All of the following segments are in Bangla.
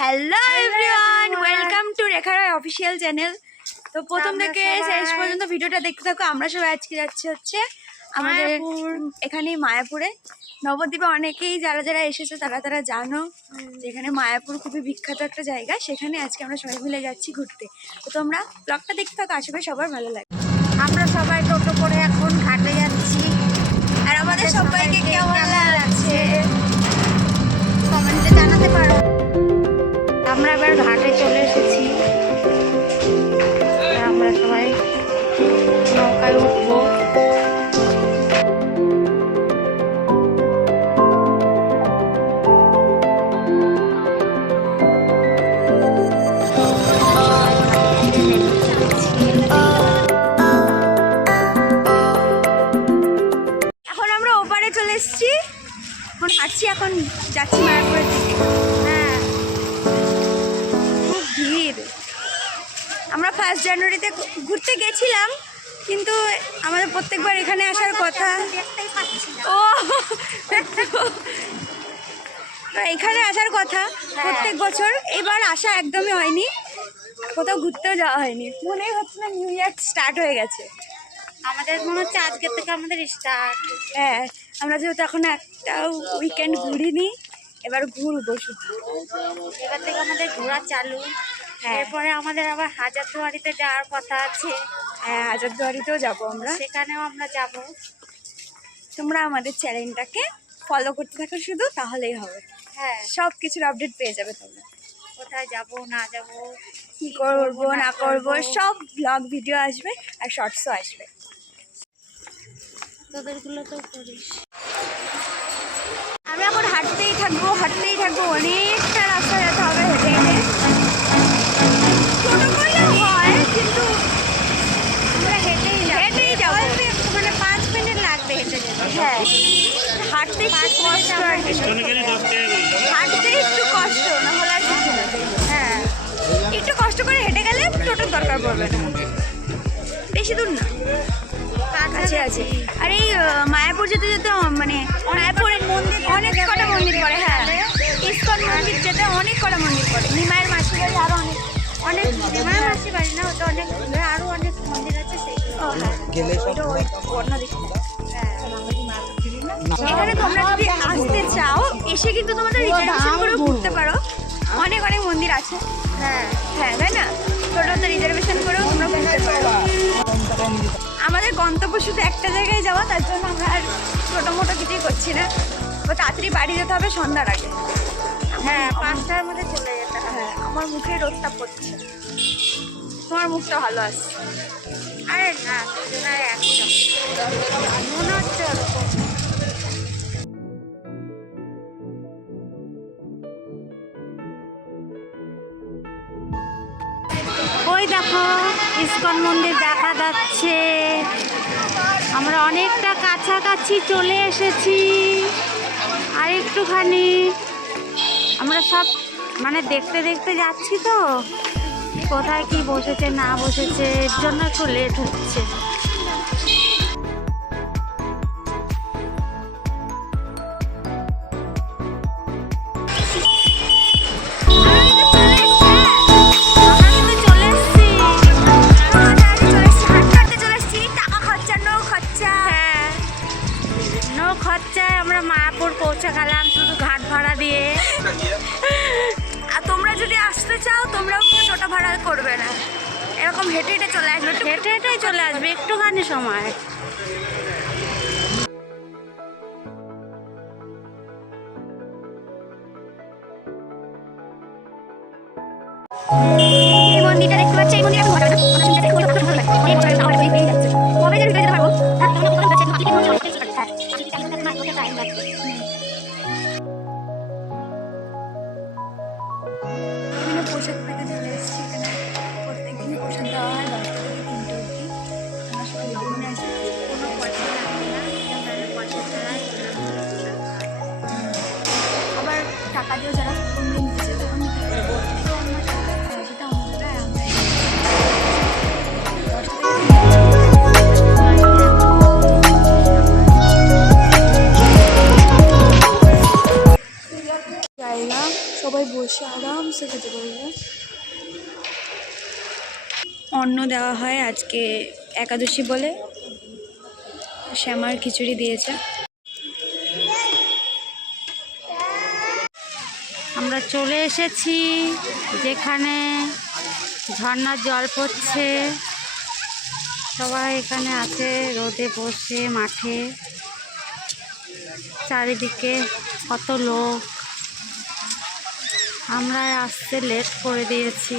Hello everyone, welcome to Rekha Roy official channel. তো প্রথম থেকে শেষ পর্যন্ত ভিডিওটা দেখতে থাকো। আমরা সবাই আজকে যাচ্ছি হচ্ছে আমাদের এখানে মায়াপুরে। নবদ্বীপে অনেকেই যারা যারা এসেছে তারা জানো যেখানে মায়াপুর খুবই বিখ্যাত একটা জায়গা। সেখানে আজকে আমরা সবাই মিলে যাচ্ছি ঘুরতে। তো তোমরা ব্লগটা দেখতে থাকো, আশা করি সবার ভালো লাগে। আমরা সবাই টোটো করে এখন ঘাটে যাচ্ছি। আর আমাদের সবাইকে কেমন লাগছে কমেন্টে জানাতে পারো। আমরা এবার ঘাটে চলে এসেছি। আমরা সবাই নৌকায় উঠবো। এখন আমরা ওপারে চলে এসেছি, এখন হাঁটছি, এখন যাচ্ছি মায়াপুরের দিকে। হ্যাঁ, খুব ভিড়। আমরা 1 জানুয়ারিতে ঘুরতে গেছিলাম, কিন্তু আমাদের প্রত্যেকবার এখানে আসার কথা। দেখতেই পাচ্ছি না। ও তো এখানে আসার কথা প্রত্যেক বছর, এবার আসা একদমই হয়নি, কোথাও ঘুরতেও যাওয়া হয়নি। মনেই হচ্ছে না নিউ ইয়ার স্টার্ট হয়ে গেছে। আমাদের মনে হচ্ছে আজকে থেকে আমাদের স্টার্ট। হ্যাঁ, আমরা যেহেতু এখন একটা উইকেন্ড ঘুরিনি, এবার ঘুরবো শুধু। এবার থেকে আমাদের ঘোরা চালু। হ্যাঁ। এরপরে আমাদের আবার হাজারদুয়ারিতে যাওয়ার কথা আছে। হ্যাঁ, হাজারদুয়ারিতেও যাবো আমরা। সেখানেও আমরা যাব। তোমরা আমাদের চ্যানেলটাকে ফলো করতে থাকো শুধু, তাহলেই হবে। হ্যাঁ, সব কিছুর আপডেট পেয়ে যাবে তোমরা। কোথায় যাব না যাব, কি করবো না করবো সব ব্লগ ভিডিও আসবে, আর শর্টসও আসবে। তোদেরগুলো তো করিস। আমি এখন হাঁটতেই থাকবো অনেকটা রাস্তা যেতে হবে হেঁটে হেঁটে। টোটো করলেও হয়, কিন্তু আমরা হেঁটেই যাবো। মানে 5 মিনিট লাগবে হেঁটে যেতে। হ্যাঁ, হাঁটতে একটু কষ্ট আর কি। হাঁটতে একটু কষ্ট, না হলে আর কিছু না। হ্যাঁ, একটু কষ্ট করে হেঁটে গেলে টোটোর দরকার পড়বে না। বেশি দূর না, কাছে আছে। আর এই মায়াপুর যেতে যেতে মানে মায়াপুরের মন্দির অনেক কটা মন্দির পড়ে। হ্যাঁ, ইস্কন মন্দির যেতে অনেক কটা মন্দির পড়ে। নিমায়ের মাসি বাড়ি আরও অনেক আমার মাসি বাড়ি না, ওটা অনেক দূরে, আরও অনেক মন্দির আছে সেইগুলো। এখানে তোমরা যদি আসতে চাও, এসে কিন্তু তোমাদের রিজার্ভেশন করে ঘুরতে পারো। অনেক মন্দির আছে। হ্যাঁ হ্যাঁ, তাই না? টোটোতে রিজার্ভেশন করেও তোমরা ঘুরতে পারো। আমাদের গন্তব্য শুধু একটা জায়গায় যাওয়া, তার জন্য আমরা আর ছোটো মোটো কিছুই করছি না। ও তাড়াতাড়ি বাড়ি যেতে হবে সন্ধ্যার আগে। হ্যাঁ, 5টার মধ্যে চলে যেতে হবে। হ্যাঁ, আমার মুখে রোদটা পড়ছে, তোমার মুখটা ভালো আসছে। আরে না, দুজনের একদম মনে হচ্ছে ওরকম। ওই দেখো ইস্কন মন্দির দেখা যাচ্ছে। আমরা অনেকটা কাছাকাছি চলে এসেছি। আর একটুখানি আমরা সব মানে দেখতে দেখতে যাচ্ছি, তো কোথায় কি বসেছে না বসেছে, এর জন্য একটু লেট হচ্ছে। খরচায় আমরা মায়াপুর পৌঁছে গেলাম শুধু ঘাট ভাড়া দিয়ে। আর তোমরা যদি আসতে চাও, তোমরাও কিন্তু টোটো ভাড়া করবে না, এরকম হেঁটে হেঁটে চলে আসবে। হেঁটে হেঁটেই চলে আসবে, একটুখানি সময়। এই মন্দিরটা দেখতে পাচ্ছি, এই মন্দির আমি ভালো কবে যেতে পারবো। বিভিন্ন পোশাক পেতে চলে এসেছি। এখানে প্রত্যেকদিনই পোশাক দেওয়া হয় 10টা থেকে 3টে অবধি। আমরা সবাই লাইনে আছি, কোনো পয়সা লাগবে না, এখানে পয়সা ছাড়াই আবার টাকা দিয়েও যারা নিচ্ছে তখন নিতে পারবো। তো অন্য সেটা অন্য জায়গায় আমরা জায়গা সবাই বসে আরামসে খেতে পারবে। অন্ন দেওয়া হয় আজকে একাদশী বলে, শ্যামার খিচুড়ি দিয়েছে। আমরা চলে এসেছি যেখানে ঝর্ণার জল পড়ছে। সবাই এখানে আছে রোদে বসে মাঠে, চারিদিকে কত লোক। আমরা আসতে লেট করে দিয়েছি,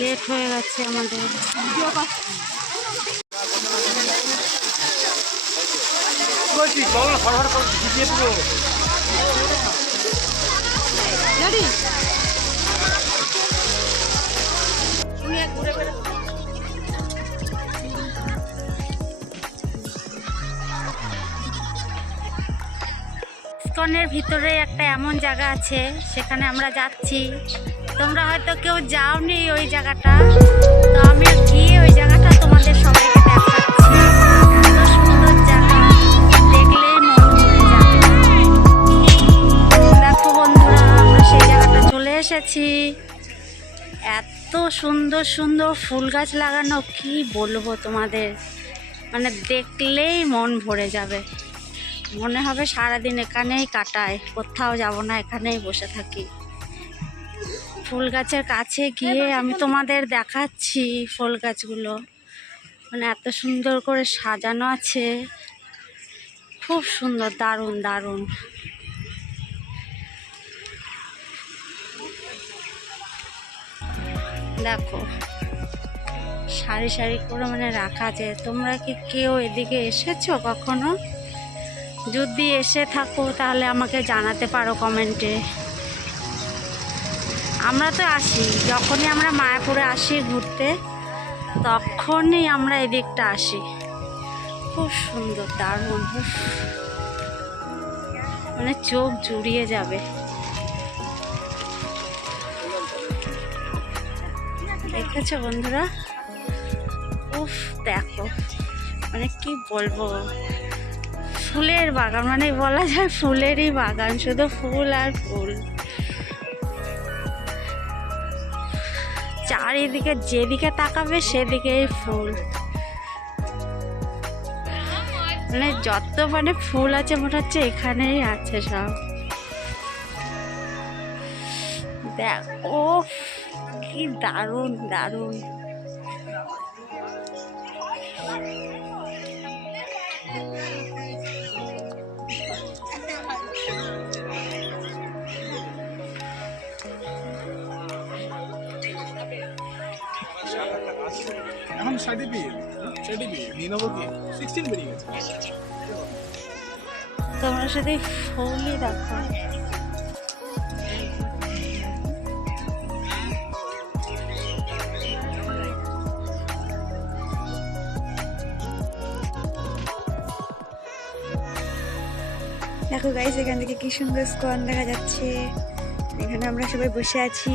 লেট হয়ে গেছে আমাদের। ইস্কনের ভিতরে একটা এমন জায়গা আছে, সেখানে আমরা যাচ্ছি। তোমরা হয়তো কেউ যাওনি ওই জায়গাটা, তো আমি গিয়ে ওই জায়গাটা তোমাদের সবাইকে দেখাচ্ছি। এত সুন্দর জায়গা, দেখলেই মন ভরে যাবে। দেখো বন্ধুরা, আমরা সেই জায়গাটা চলে এসেছি। এত সুন্দর সুন্দর ফুল গাছ লাগানো, কি বলবো তোমাদের, মানে দেখলেই মন ভরে যাবে। মনে হবে সারাদিন এখানেই কাটাই, কোথাও যাব না, এখানেই বসে থাকি। ফুল গাছের কাছে গিয়ে আমি তোমাদের দেখাচ্ছি ফুল গাছগুলো, মানে এত সুন্দর করে সাজানো আছে, খুব সুন্দর, দারুণ দারুণ। দেখো সারি সারি করে মানে রাখা আছে। তোমরা কি কেউ এদিকে এসেছো কখনো? যদি এসে থাকো তাহলে আমাকে জানাতে পারো কমেন্টে। আমরা তো আসি, যখনই আমরা মায়াপুরে আসি ঘুরতে, তখনই আমরা এদিকটা আসি। খুব সুন্দর, দারুণ, মানে চোখ জুড়িয়ে যাবে। দেখেছো বন্ধুরা? উফ, দেখো, মানে কি বলবো, ফুলের বাগান, মানে বলা যায় ফুলেরই বাগান, শুধু ফুল আর ফুল। চারিদিকে যেদিকে তাকাবে সেদিকেই ফুল, মানে যত মানে ফুল আছে মনে হচ্ছে এখানেই আছে সব। দেখো কি দারুণ দারুণ। এখন 60 নিয়ে নেবো কি 16 বেরিয়ে গেছে। তোমরা শুধু ফুলই দেখো। দেখো গাইস, এখান থেকে কি সুন্দর স্কন দেখা যাচ্ছে। এখানে আমরা সবাই বসে আছি,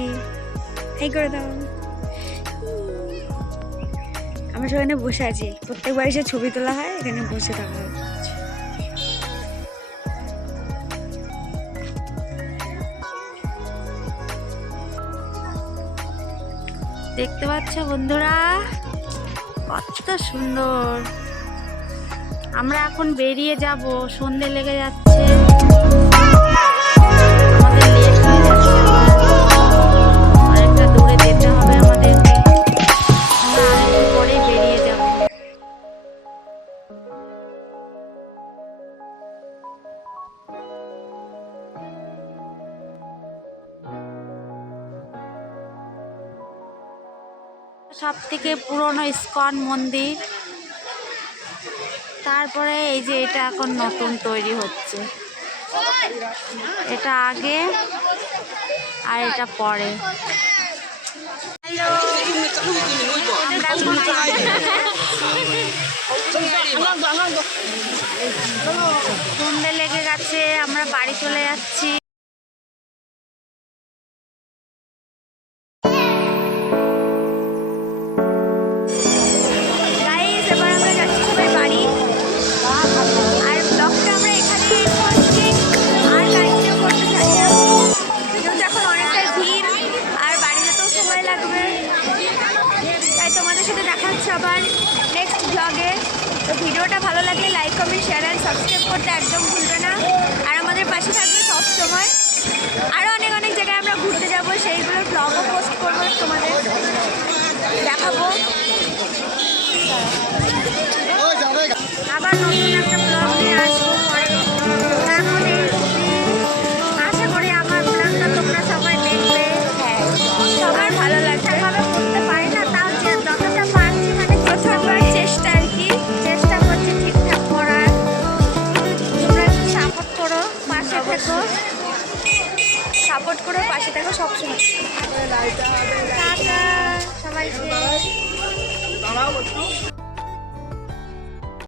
হাই করে দাও। আমরা সেখানে বসে আছি, প্রত্যেকবার এসে ছবি তোলা হয়, এখানে বসে থাকা হয়। দেখতে পাচ্ছ বন্ধুরা, কত সুন্দর। আমরা এখন বেরিয়ে যাব, সন্ধে লেগে যাচ্ছে, আমাদের লেট হয়ে যাচ্ছে, অনেকটা দূরে যেতে হবে আমাদেরকে। আমরা আরেকটু পরেই বেরিয়ে যাব। সব থেকে পুরনো ইস্কন মন্দির। তারপরে এই যে এটা এখন নতুন তৈরি হচ্ছে, এটা আগে আর এটা পরে। সন্ধে লেগে গেছে, আমরা বাড়ি চলে যাচ্ছি। আর ব্লগটা আমরা এখানেই করছি, আর কন্টিনিউ করতে চাই না। ভিডিওটা ভালো লাগলে like comment share and subscribe করতে একদম ভুলবে না। আর আমাদের পাশে থাকবে সব সময়। আরও অনেক অনেক জায়গায় আমরা ঘুরতে যাব, সেইগুলোর ব্লগও পোস্ট করবো, তোমাদের দেখাবো। আবার নতুন একটা ব্লগ নিয়ে আসবো পরে। এখন এই আশা করি আমার ব্লগটা তোমরা সবাই দেখবে। হ্যাঁ, সবার ভালো লাগছে। ভাবে করতে পারি না, তাও যে যতটা পারছি মানে প্রথমবার চেষ্টা আর কি, চেষ্টা করছি ঠিকঠাক করার। তোমরা একটু সাপোর্ট করো, পাশে থেকো, সাপোর্ট করো, পাশে থেকো সবসময়। টাটা সবাইকে।